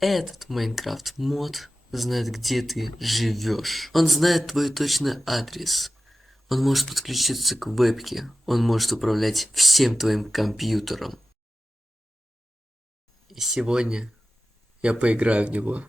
этот Майнкрафт мод знает, где ты живешь. Он знает твой точный адрес. Он может подключиться к вебке. Он может управлять всем твоим компьютером. И сегодня я поиграю в него.